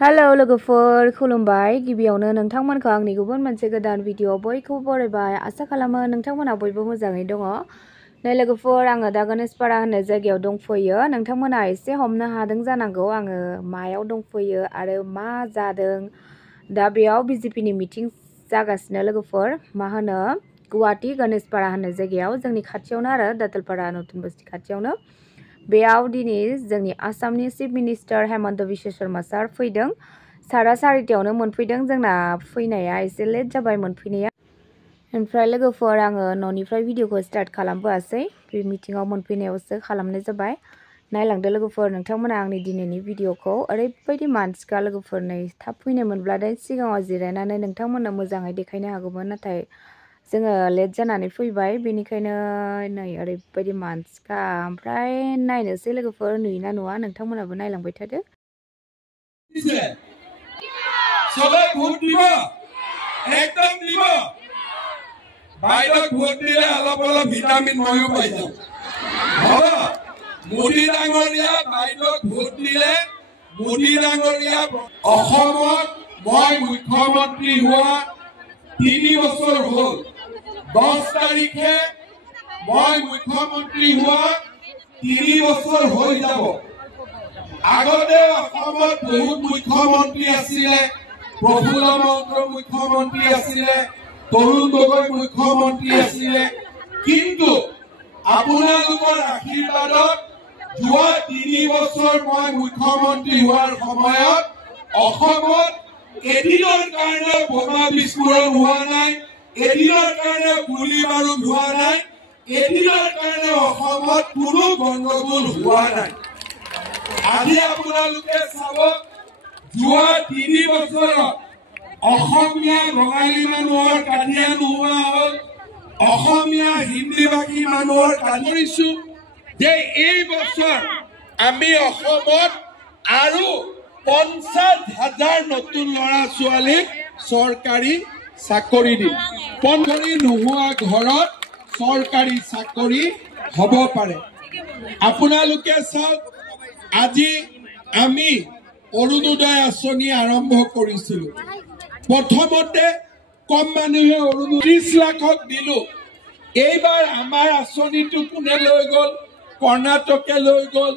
Hello लोगोफोर खुलुमबाय गिबियावनो नोंथांमोनखौ आंनि गुबुन मोनसे गोदान भिडिअ बयखौबो बरायबाय आसा खालामो नोंथांमोना बयबो मोजाङै दङ नै लोगोफोर आङो दा गणेशपारा होननाय जायगायाव दंफैयो नोंथांमोना एसे हमनो हादों जानांगौ आङो मायाव दंफैयो आरो मा जादों दा बेयाव बीजेपी नि मिटिं जागासिनो लोगोफोर मा होनो गुवाहाटी गणेशपारा होननाय जायगायाव जोंनि खाथियावनो आरो दातलपारा नतुन बस्ती खाथियावनो बेयाव दिनै जोंनि आसामनि चीफ मिनिस्टार हेमन्त बिश्व शर्मा सार फैदों सारा सारिथायावनो मोनफैदों जोंना फैनाया एसे लेट जाबाय मोनफैनाया ओमफ्राय लोगोफोर आङो न'निफ्राय भिडिअखौ स्टार्ट खालामबोआसै बे मिटिंआव मोनफैनायावसो खालामनाय जाबाय नायलांदो लोगोफोर नोंथांमोना आंनि दिनैनि भिडिअखौ ओरैबायदि मानसिखा लोगोफोर नै थाब फैनो मोनब्लाथाय सिगाङाव जिरायनानै नोंथांमोननो मोजाङै देखायनो हागौमोन नाथाय जोङो लेट जानानै फैबाय बेनिखायनो नै ओरैबायदि मानसिखा ओमफ्राय नायनोसै लोगोफोर नुयोना नुवा नोंथांमोनाबो नायलांबाय थादो সবে ভোট দিব একদম দিব বাইদেউ ভোট দিলে অলপ অলপ ভিটামিন ময়ো পাই যাম হ'ব মোদী ডাঙৰীয়া বাইদেউ ভোট দিলে মোদী ডাঙৰীয়া অসমত মই মুখ্যমন্ত্ৰী হোৱা 3 বছৰ হ'ল 10 তাৰিখে মই মুখ্যমন্ত্ৰী হোৱা 3 বছৰ হৈ যাব আগতে অসমত বহুত মুখ্যমন্ত্ৰী আছিলে প্ৰফুল্ল মহন্ত মুখ্যমন্ত্ৰী আছিলে তৰুণ গগৈ মুখ্যমন্ত্ৰী আছিলে কিন্তু আপোনালোকৰ আশীৰ্বাদত যোৱা 3 বছৰ মই মুখ্যমন্ত্ৰী হোৱাৰ সময়ত অসমত এদিনৰ কাৰণে বোমা বিস্ফোৰণ হোৱা নাই এদিনৰ কাৰণে গুলি বাৰুদ হোৱা নাই এদিনৰ কাৰণে অসমত কোনো গণ্ডগোল হোৱা নাই আজি আপোনালোকে চাব যোৱা 3 বছৰত অসমীয়া বঙালী মানুহৰ কাজিয়া নোহোৱা হ'ল অসমীয়া হিন্দীভাষী মানুহৰ কাজিয়া যে এই বছৰ আমি অসমত আৰু 50,000 নতুন ল'ৰা ছোৱালীক চৰকাৰী চাকৰি দিম পঞ্চৰী নোহোৱা ঘৰত চৰকাৰী চাকৰি হ'ব পাৰে আপোনালোকে চাওক আজি আমি অৰুণোদয় আঁচনি আৰম্ভ কৰিছিলো প্ৰথমতে কম মানুহে অৰুণোদয় 30 লাখক দিলো এইবাৰ আমাৰ আঁচনিটো কোনে লৈ গ'ল কৰ্ণাটকে লৈ গ'ল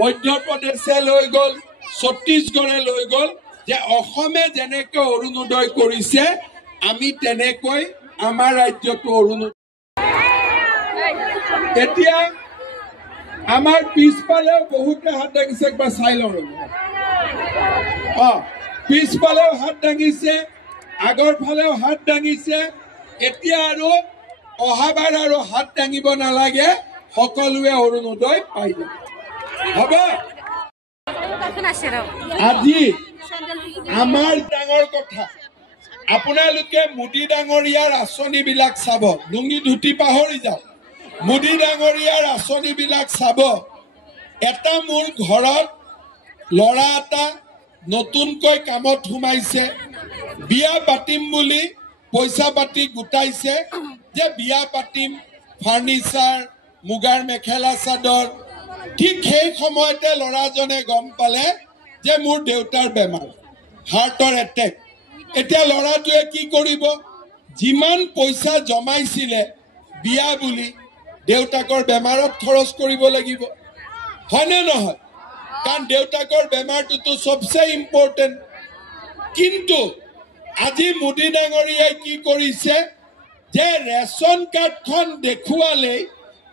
মধ্যপ্ৰদেশে লৈ গ'ল ছত্তীশগড়ে লৈ গ'ল যে অসমে যেনেকৈ অৰুণোদয় কৰিছে আমি তেনেকৈ আমাৰ ৰাজ্যটো অৰুণোদয় এতিয়া আমাৰ পিছফালেও বহুতে হাত দাঙিছে একবাৰ চাই লওঁ পিছফালেও হাত দাঙিছে আগৰ ফালেও হাত দাঙিছে এতিয়া আৰু অহাবাৰ আৰু হাত দাঙিব নালাগে সকলোৱে অৰুণোদয় পাই যাব হ'ব আজি আমাৰ ডাঙৰ কথা আপোনালোকে মোদী ডাঙৰীয়াৰ আঁচনিবিলাক চাব লুঙি ধুতি পাহৰি যাওক মোদী ডাঙৰীয়াৰ আঁচনিবিলাক চাব এটা মোৰ ঘৰত ল'ৰা এটা নতুনকৈ কামত সোমাইছে বিয়া পাতিম বুলি পইচা পাতি গোটাইছে যে বিয়া পাতিম ফাৰ্নিচাৰ মুগাৰ মেখেলা চাদৰ ঠিক সেই সময়তে ল'ৰাজনে গম পালে যে মোৰ দেউতাৰ বেমাৰ হাৰ্টৰ এটেক এতিয়া ল'ৰাটোৱে কি কৰিব যিমান পইচা জমাইছিলে বিয়া বুলি দেউতাকৰ বেমাৰত খৰচ কৰিব লাগিব হয়নে নহয় কাৰণ দেউতাকৰ বেমাৰটো সবচে ইম্পৰ্টেন্ট কিন্তু আজি মোদী ডাঙৰীয়াই কি কৰিছে যে ৰেশন কাৰ্ডখন দেখুৱালে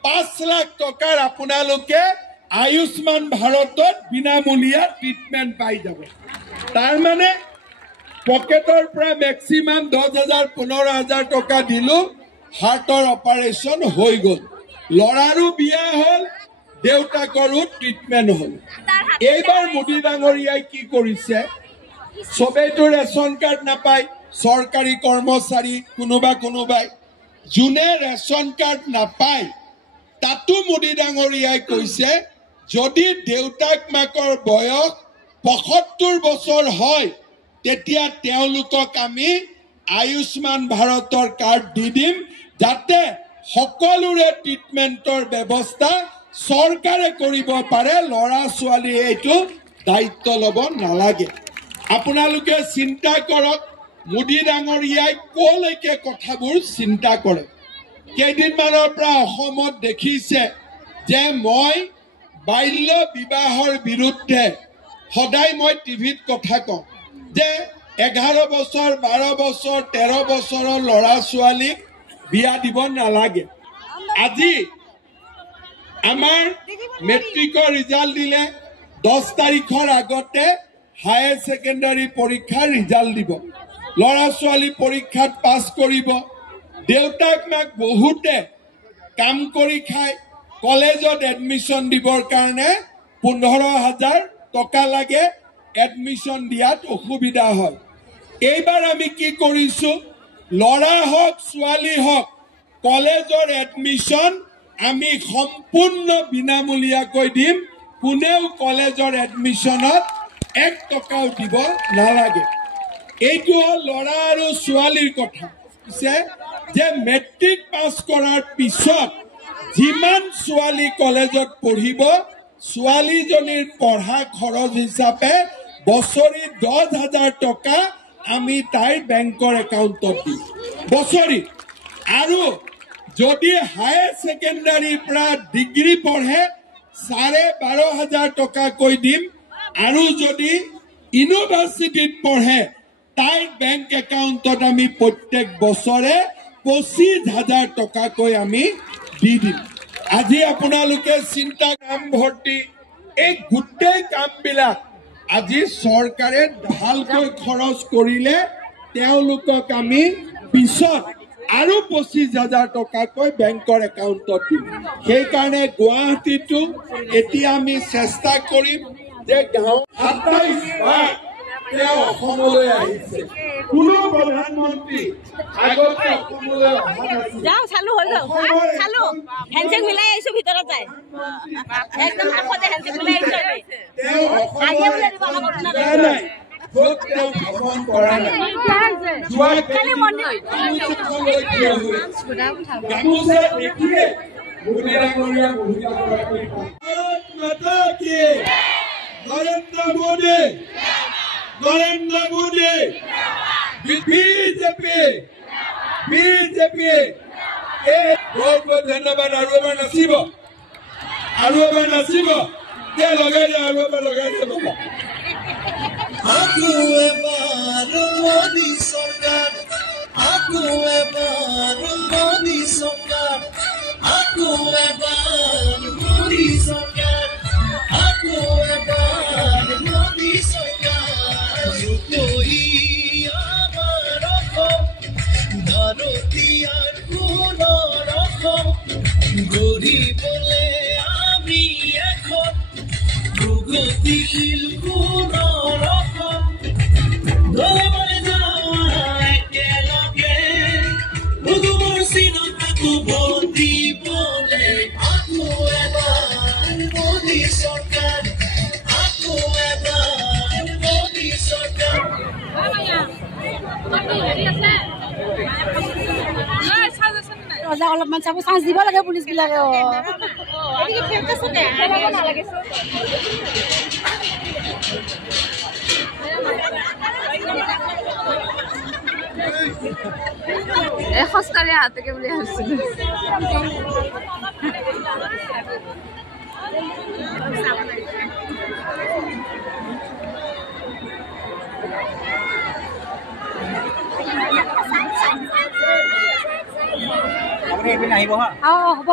5 লাখ টকাৰ আপোনালোকে আয়ুষ্মান ভাৰতত বিনামূলীয়া ট্ৰিটমেন্ট পাই যাব তাৰ মানে পকেটৰ পৰা ম্যাক্সিমাম 10,000 15,000 টকা দিলো হাৰ্টৰ অপাৰেশ্যন হৈ গ'ল লৰাৰো বিয়া হল দেউতাকৰো ট্ৰিটমেন্ট হল এইবাৰ মোদী ডাঙৰীয়াই কি কৰিছে সবেতো ৰেশন কাৰ্ড নাপায় চৰকাৰী কৰ্মচাৰী কোনোবাই যোনে ৰেশন কাৰ্ড নাপায় তাতো মোদী ডাঙৰীয়াই কৈছে যদি দেউতাক মাকৰ বয়স 75 বছৰ হয় তেতিয়া তেওঁলোকক আমি আয়ুষ্মান ভাৰতৰ কাৰ্ড দি দিম যাতে সকলোৰে ট্ৰিটমেন্টৰ ব্যৱস্থা চৰকাৰে কৰিব পাৰে লৰা ছোৱালী এইটো দায়িত্ব লব নালাগে আপোনালোকে চিন্তা কৰক মোদী ডাঙৰীয়াই কলৈকে কথাবোৰ চিন্তা কৰে কেইদিনমানৰ পৰা অসমত দেখিছে যে মই বাল্য বিবাহৰ বিৰুদ্ধে সদায় মই টিভিত কথা কওঁ যে 11 বছৰ 12 বছৰ 13 বছৰৰ ল'ৰা ছোৱালীক বিয়া দিব নালাগে আজি আমাৰ মেট্ৰিকৰ ৰিজাল্ট দিলে 10 তাৰিখৰ আগতে হায়াৰ সেকেন্ডাৰী পৰীক্ষাৰ ৰিজাল্ট দিব ল'ৰা ছোৱালী পৰীক্ষাত পাছ কৰিব দেউতাক মাক বহুতে কাম কৰি খায় কলেজত এডমিশন দিবৰ কাৰণে 15,000 টকা লাগে এডমিশন দিয়াত অসুবিধা হয় এইবাৰ আমি কি কৰিছো ল'ৰা হওক ছোৱালী হওক কলেজৰ এডমিশন আমি সম্পূৰ্ণ বিনামূলীয়াকৈ দিম কোনেও কলেজৰ এডমিশনত 1 টকাও দিব নালাগে এইটো ল'ৰা আৰু ছোৱালীৰ কথা যে মেট্ৰিক পাছ কৰাৰ পিছত যিমান ছোৱালী কলেজত পঢ়িব ছোৱালীজনীৰ পঢ়া খৰচ হিচাপে বছৰি 10,000 টকা আমি তাইৰ বেংকৰ একাউণ্টত দিম বছৰি আৰু যদি হায়াৰ সেকেন্ডাৰীৰ পৰা ডিগ্ৰী পঢ়ে 12,500 টকা কৈ দিম আৰু যদি ইউনিভাৰ্চিটিত পঢ়ে তাইৰ বেংক একাউণ্টত আমি প্ৰত্যেক বছৰে 25,000 টকা কৈ আমি দি দিম আজি আপোনালোকে চিন্তা কাম ভৰ্তি এই গোটেই কামবিলাক আজি চৰকাৰে ভালকৈ খৰচ কৰিলে তেওঁলোকক আমি পিছত আৰু 25,000 টকাকৈ বেংকৰ একাউণ্টত দিম সেইকাৰণে গুৱাহাটীতো এতিয়া আমি চেষ্টা কৰিম যে গাঁও 27 বাৰ তেওঁ অসমলৈ আহিছে কোনো প্ৰধানমন্ত্ৰী আগতে অসমলৈ অহা নাছিল যাও চালু হৈ গ'ল চালু হেণ্ডশেক মিলাই আহিছো ভিতৰত যায় একদম হাততে হেণ্ডশেক মিলাই আহিছো তেওঁ আগে বুলে দিব আমাক কথা নাই য'ত তেওঁ ভ্ৰমণ কৰা নাই খালি মন্দিৰ গামোচা দেখিলে মোদী ডাঙৰীয়া মহিলাগৰাকী ভাৰত মাতা কি নৰেন্দ্ৰ মোদী বিজেপি বহুত বহুত ধন্যবাদ আৰু এবাৰ নাচিব দে লগাই দে আৰু এবাৰ লগাই দে বাবা Aku ebaru Modi Sarkar, aku ebaru Modi Sarkar, aku ebaru Modi Sarkar, aku ebaru Modi Sarkar. Yukoi amar okhom, Bharotiyar kono rokhom, goribole ami ekhon, progotil kono rokhom. Dole jawa ekelage, Bogomor sinataku boti bole. Aku ebar Modi Sarkar, aku ebar Modi Sarkar. ৰজা অলপমান চাব chance দিব লাগে police বিলাকে খোজকাঢ়ি হাতকে বুলি ভাবিছিলো হ'ব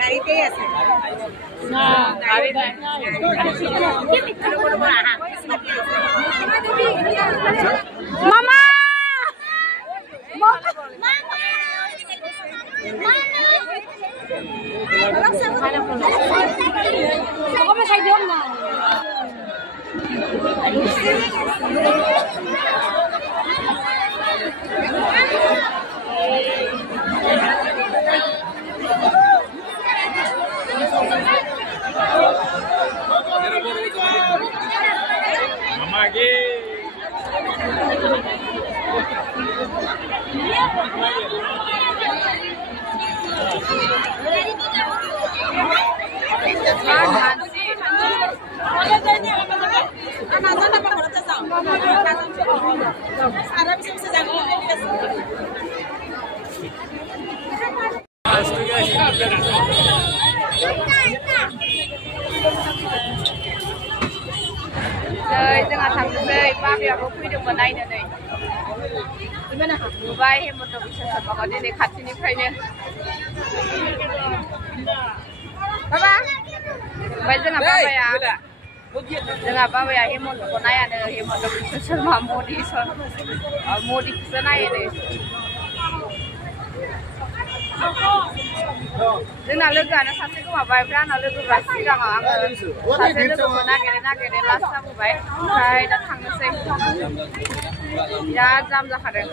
গাড়ীতেই আছে মামা চাই দিয়ক না जोंहा थांनोसै बाबायाबो फैदोंमोन नायनो नै नुबाय हेमन्त बिश्व शर्माखौ दिनै खाथिनिफ्रायनो बाबा ओमफ्राय जोंहा बाबाया हेमन्तखौ नायानो हेमन्त बिश्व शर्मा मदिखौसो नायो नै जोंना लोगोआनो सासे गोमाबाय ओमफ्राय आंना लोगोफ्रा सिगाङाव आङो सासे लोगोखौ नागिरै लास्ट जाबोबाय ओमफ्राय दा थांनोसै बिराद जाम जाखादों